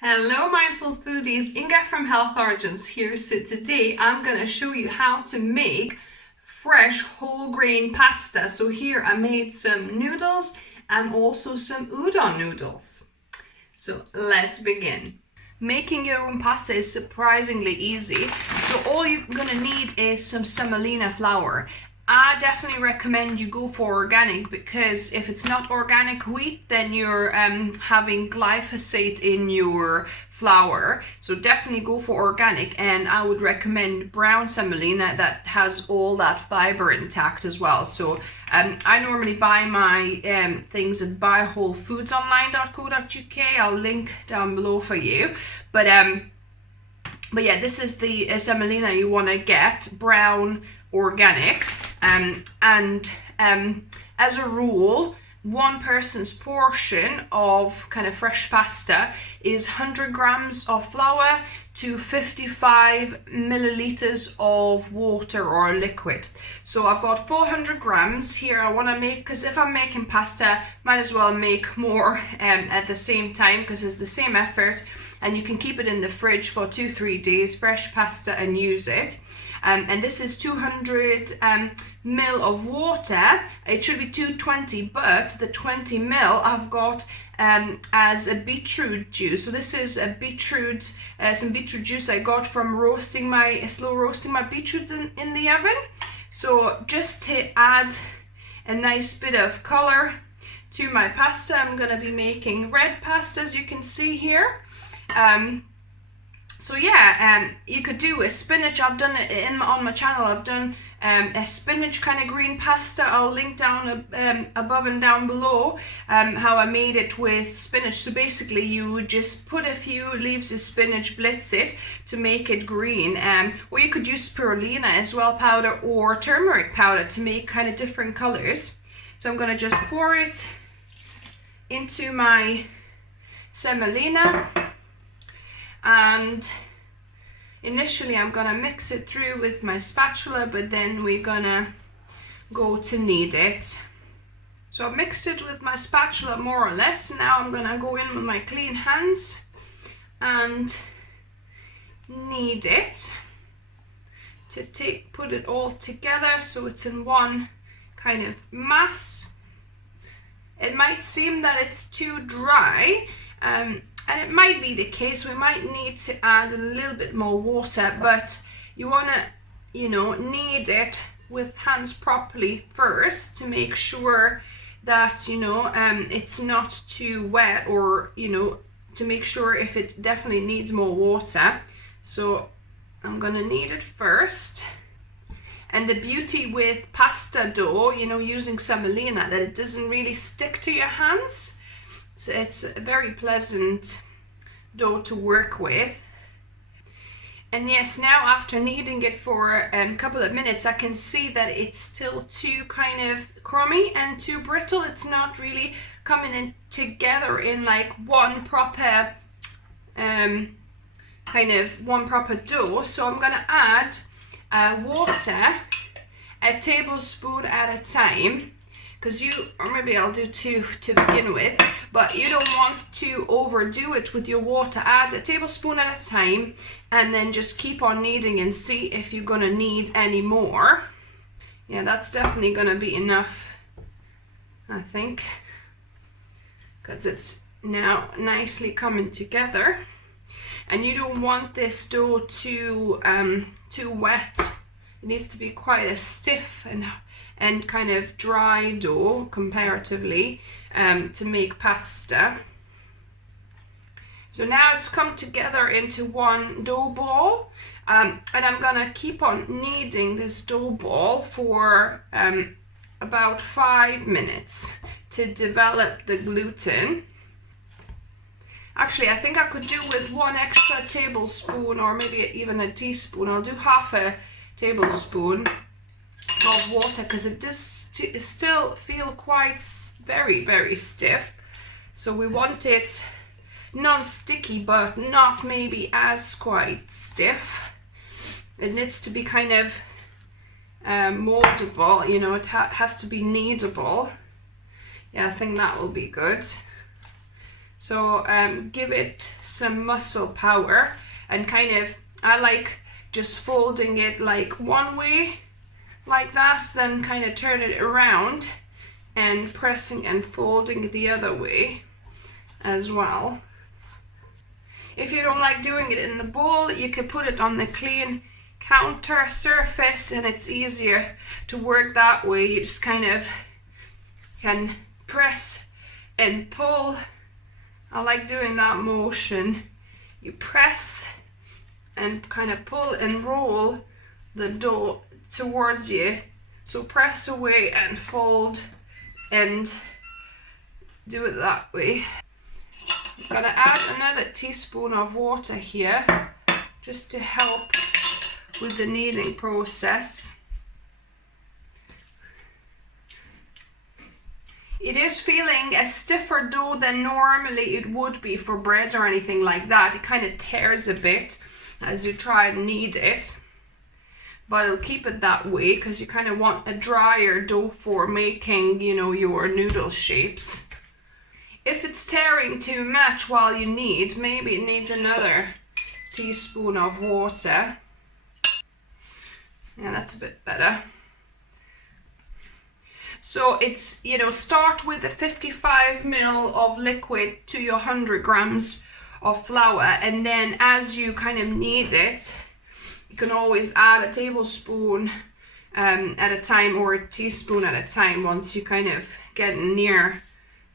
Hello mindful foodies, Inga from Health Origins here. So today I'm going to show you how to make fresh whole grain pasta. So here I made some noodles and also some udon noodles. So let's begin. Making your own pasta is surprisingly easy. So all you're going to need is some semolina flour. I definitely recommend you go for organic, because if it's not organic wheat, then you're having glyphosate in your flour. So definitely go for organic, and I would recommend brown semolina that has all that fiber intact as well. So I normally buy my things at buywholefoodsonline.co.uk. I'll link down below for you. But yeah, this is the semolina you want to get, brown organic. And as a rule, one person's portion of kind of fresh pasta is 100 grams of flour to 55 milliliters of water or liquid. So I've got 400 grams here. I want to make, because if I'm making pasta, might as well make more at the same time, because it's the same effort, and you can keep it in the fridge for 2-3 days, fresh pasta, and use it. And this is 200 ml of water. It should be 220, but the 20 ml I've got as a beetroot juice. So this is a beetroot, some beetroot juice I got from slow roasting my beetroots in the oven. So just to add a nice bit of color to my pasta, I'm going to be making red pasta, as you can see here. So yeah, you could do a spinach. I've done it on my channel. I've done a spinach kind of green pasta. I'll link down above and down below how I made it with spinach. So basically you would just put a few leaves of spinach, blitz it to make it green. Or you could use spirulina as well, powder, or turmeric powder to make kind of different colors. So I'm going to just pour it into my semolina. And initially I'm gonna mix it through with my spatula, but then we're gonna go to knead it. So I've mixed it with my spatula more or less. Now I'm gonna go in with my clean hands and knead it to put it all together so it's in one kind of mass. It might seem that it's too dry, and it might be the case. We might need to add a little bit more water, but you want to, knead it with hands properly first to make sure that, it's not too wet, or, to make sure if it definitely needs more water. So I'm going to knead it first. And the beauty with pasta dough, using semolina, that it doesn't really stick to your hands. So it's a very pleasant dough to work with. And yes, now after kneading it for a couple of minutes, I can see that it's still too kind of crummy and too brittle. It's not really coming in together in like one proper dough. So I'm gonna add water, a tablespoon at a time. Because or maybe I'll do 2 to begin with, but you don't want to overdo it with your water. Add a tablespoon at a time, and then just keep on kneading and see if you're going to need any more. Yeah, that's definitely going to be enough, I think, because it's now nicely coming together. And you don't want this dough too wet. It needs to be quite a stiff and kind of dry dough comparatively to make pasta. So now it's come together into one dough ball, and I'm gonna keep on kneading this dough ball for about 5 minutes to develop the gluten. Actually, I think I could do with 1 extra tablespoon, or maybe even a teaspoon. I'll do half a tablespoon of water, because it does still feel quite very, very stiff. So we want it non-sticky, but not maybe as quite stiff. It needs to be kind of moldable, it has to be kneadable. Yeah, I think that will be good. So give it some muscle power, and kind of, I like just folding it like one way, like that, then kind of turn it around and pressing and folding it the other way as well. If you don't like doing it in the bowl, you could put it on the clean counter surface and it's easier to work that way. You just kind of can press and pull. I like doing that motion. You press and kind of pull and roll the dough towards you. So press away and fold and do it that way. I'm gonna add another teaspoon of water here just to help with the kneading process. It is feeling a stiffer dough than normally it would be for bread or anything like that. It kind of tears a bit as you try and knead it, but it'll keep it that way because you kind of want a drier dough for making, you know, your noodle shapes. If it's tearing too much while you knead, maybe it needs another teaspoon of water. Yeah, that's a bit better. So it's, you know, start with a 55 ml of liquid to your 100 grams of flour, and then as you kind of knead it, you can always add a tablespoon at a time or a teaspoon at a time once you kind of get near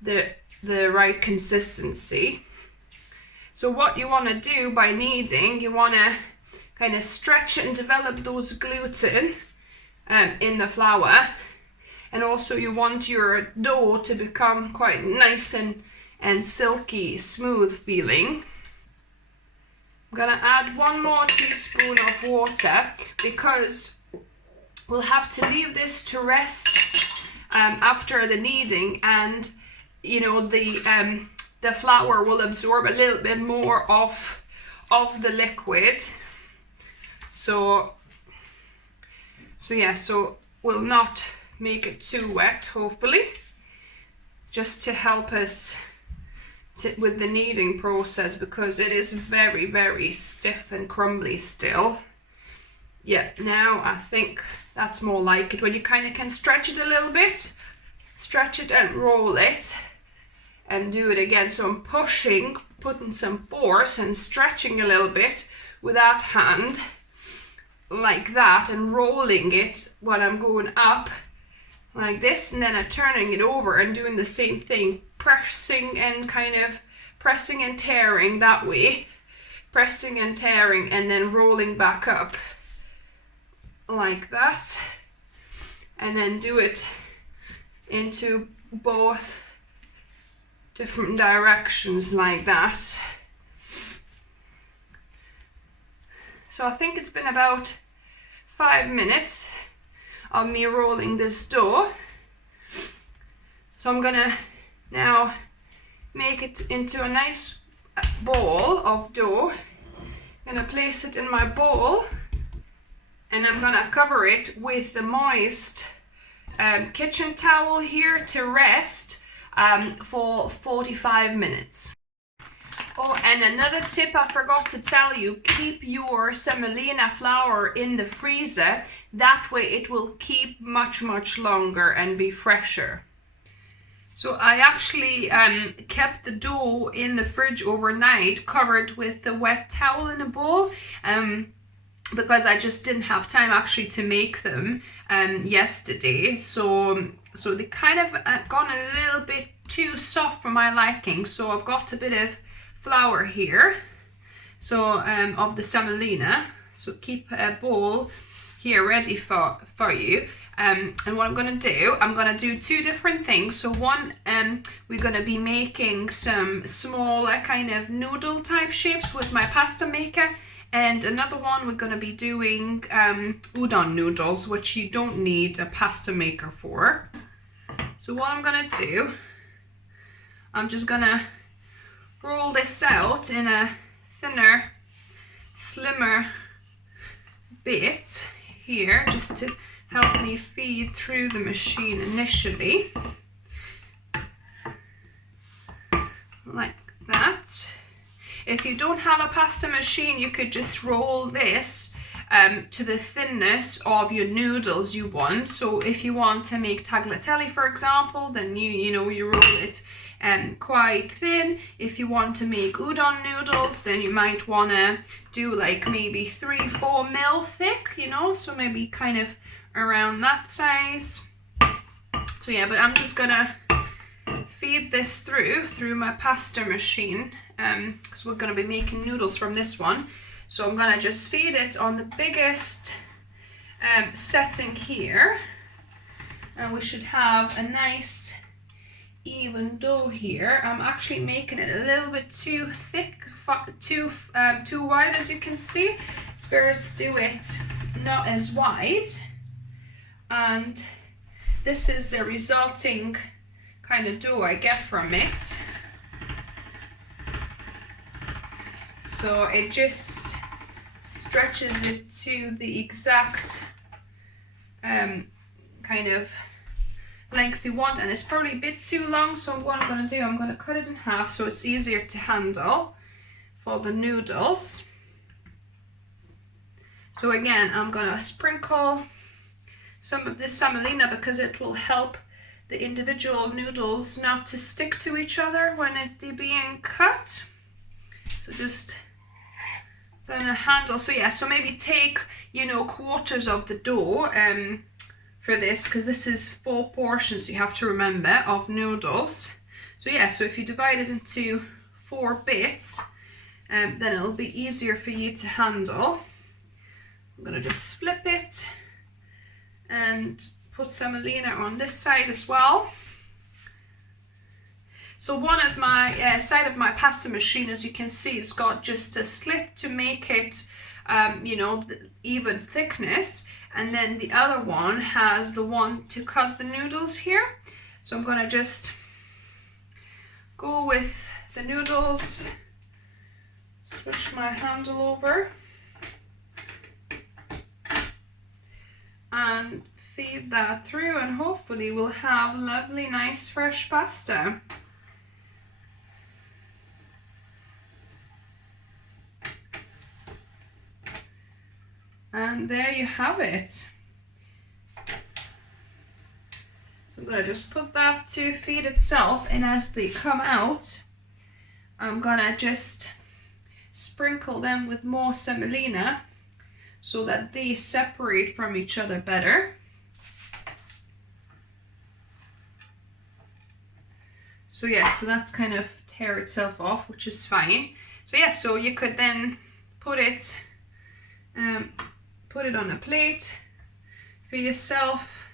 the right consistency. So what you want to do by kneading, you want to kind of stretch and develop those gluten in the flour, and also you want your dough to become quite nice and silky, smooth feeling. I'm gonna add one more teaspoon of water because we'll have to leave this to rest after the kneading, and you know the flour will absorb a little bit more of the liquid. So we'll not make it too wet, hopefully, just to help us with the kneading process, because it is very, very stiff and crumbly still. Yeah, now I think that's more like it, when you kind of can stretch it a little bit, stretch it and roll it and do it again. So I'm pushing, putting some force and stretching a little bit with that hand like that, and rolling it when I'm going up like this, and then I'm turning it over and doing the same thing, pressing and kind of pressing and tearing that way, pressing and tearing, and then rolling back up like that, and then do it into both different directions like that. So I think it's been about 5 minutes of me rolling this dough. So I'm gonna now make it into a nice ball of dough. I'm gonna place it in my bowl, and I'm gonna cover it with the moist kitchen towel here to rest for 45 minutes. Oh, and another tip I forgot to tell you, keep your semolina flour in the freezer. That way it will keep much, much longer and be fresher. So I actually kept the dough in the fridge overnight, covered with the wet towel in a bowl, because I just didn't have time actually to make them yesterday. So they kind of gone a little bit too soft for my liking. So I've got a bit of flour here, so of the semolina. So keep a bowl here ready for you. And what I'm going to do, I'm going to do two different things. So one, we're going to be making some smaller kind of noodle type shapes with my pasta maker, and another one we're going to be doing udon noodles, which you don't need a pasta maker for. So what I'm going to do, I'm just going to roll this out in a thinner, slimmer bit here, just to help me feed through the machine initially, like If you don't have a pasta machine, you could just roll this to the thinness of your noodles you want. So if you want to make tagliatelle, for example, then you roll it quite thin. If you want to make udon noodles, then you might want to do like maybe 3-4 mil thick, so maybe kind of around that size. So yeah, but I'm just gonna feed this through my pasta machine, because we're gonna be making noodles from this one. So I'm gonna just feed it on the biggest setting here, and we should have a nice even dough here. I'm actually making it a little bit too thick, too wide, as you can see. It's better to do it not as wide, and this is the resulting kind of dough I get from it. So it just stretches it to the exact kind of length you want, and it's probably a bit too long, so what I'm going to do, I'm going to cut it in half so it's easier to handle for the noodles. So again, I'm going to sprinkle some of this semolina because it will help the individual noodles not to stick to each other when they're being cut. So just gonna handle, so yeah, so maybe take, quarters of the dough for this, because this is 4 portions, you have to remember, of noodles. So yeah, so if you divide it into 4 bits, then it'll be easier for you to handle. I'm gonna just flip it and put semolina on this side as well. So one of my side of my pasta machine, as you can see, it's got just a slit to make it, the even thickness, and then the other one has the one to cut the noodles here. So I'm gonna just go with the noodles, switch my handle over, and feed that through, and hopefully we'll have lovely, nice, fresh pasta. And there you have it. So I'm gonna just put that to feed itself, and as they come out, I'm gonna just sprinkle them with more semolina so that they separate from each other better. So yeah, so that's kind of tear itself off, which is fine. So yeah, so you could then put it on a plate for yourself.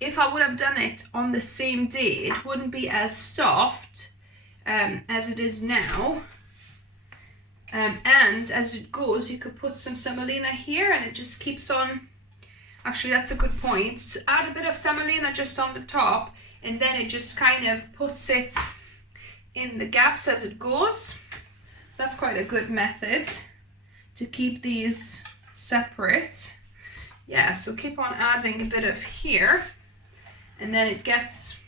If I would have done it on the same day, it wouldn't be as soft as it is now. And as it goes, you could put some semolina here, and it just keeps on. Actually, that's a good point. Add a bit of semolina just on the top, and then it just kind of puts it in the gaps as it goes. That's quite a good method to keep these separate. Yeah, so keep on adding a bit of here, and then it gets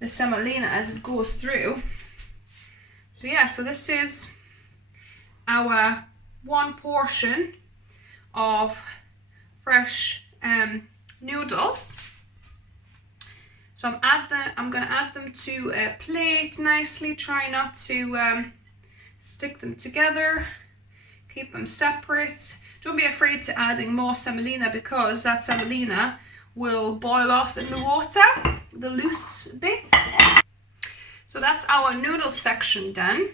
the semolina as it goes through. So yeah, so this is our 1 portion of fresh noodles. So I'm gonna add them to a plate nicely. Try not to stick them together. Keep them separate. Don't be afraid to adding more semolina, because that semolina will boil off in the water, the loose bits. So that's our noodle section done.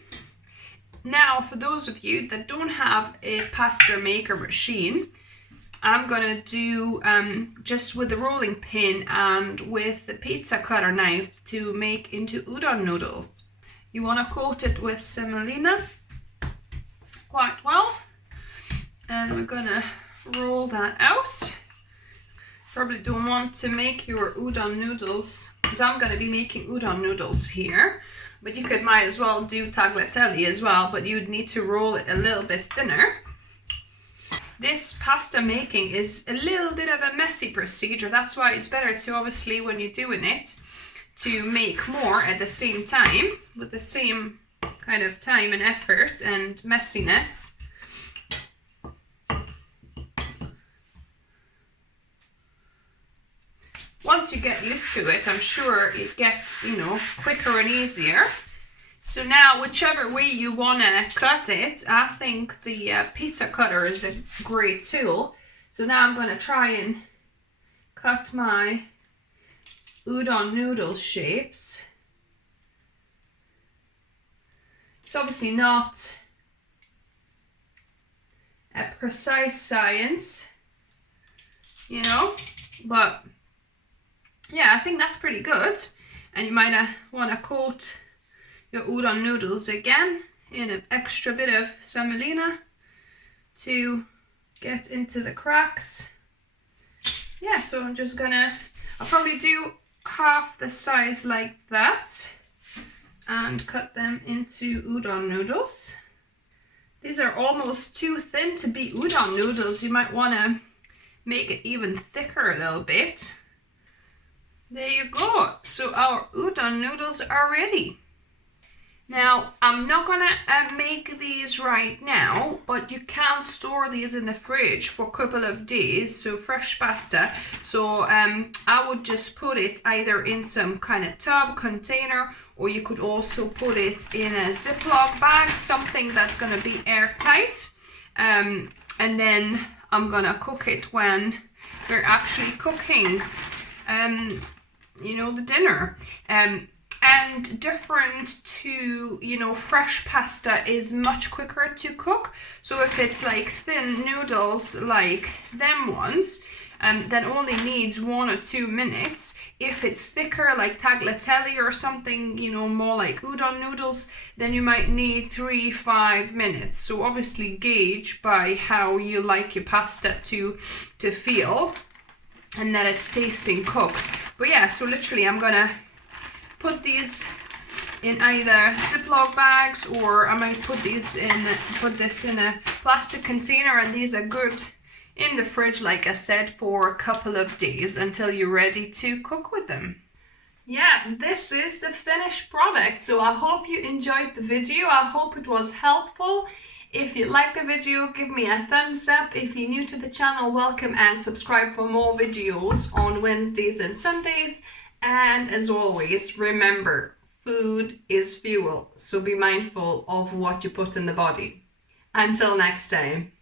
Now, for those of you that don't have a pasta maker machine, I'm gonna do just with the rolling pin and with the pizza cutter knife to make into udon noodles. You wanna coat it with semolina quite well, and we're gonna roll that out. Probably don't want to make your udon noodles, because I'm gonna be making udon noodles here, but you might as well do tagliatelle as well, but you'd need to roll it a little bit thinner. This pasta making is a little bit of a messy procedure. That's why it's better to, obviously, when you're doing it, to make more at the same time with the same kind of time and effort and messiness. Once you get used to it, I'm sure it gets, you know, quicker and easier. So now, whichever way you want to cut it, I think the pizza cutter is a great tool. So now I'm going to try and cut my udon noodle shapes. It's obviously not a precise science, you know, but yeah, I think that's pretty good. And you might want to coat your udon noodles again in an extra bit of semolina to get into the cracks. Yeah, so I'm just gonna, I'll probably do half the size like that and cut them into udon noodles. These are almost too thin to be udon noodles. You might want to make it even thicker a little bit. There you go. So our udon noodles are ready. Now, I'm not gonna make these right now, but you can store these in the fridge for a couple of days. So fresh pasta. So I would just put it either in some kind of tub container, or you could also put it in a Ziploc bag, something that's gonna be airtight. And then I'm gonna cook it when we're actually cooking, you know, the dinner. And different to, you know, fresh pasta is much quicker to cook. So if it's like thin noodles like them ones, that only needs 1 or 2 minutes. If it's thicker like tagliatelle or something, you know, more like udon noodles, then you might need 3-5 minutes. So obviously gauge by how you like your pasta to feel and that it's tasting cooked. But yeah, so literally I'm gonna put these in either Ziploc bags, or I might put this in a plastic container, and these are good in the fridge, like I said, for a couple of days until you're ready to cook with them. Yeah, this is the finished product. So I hope you enjoyed the video. I hope it was helpful. If you liked the video, give me a thumbs up. If you're new to the channel, welcome and subscribe for more videos on Wednesdays and Sundays. And as always, remember, food is fuel, so be mindful of what you put in the body. Until next time.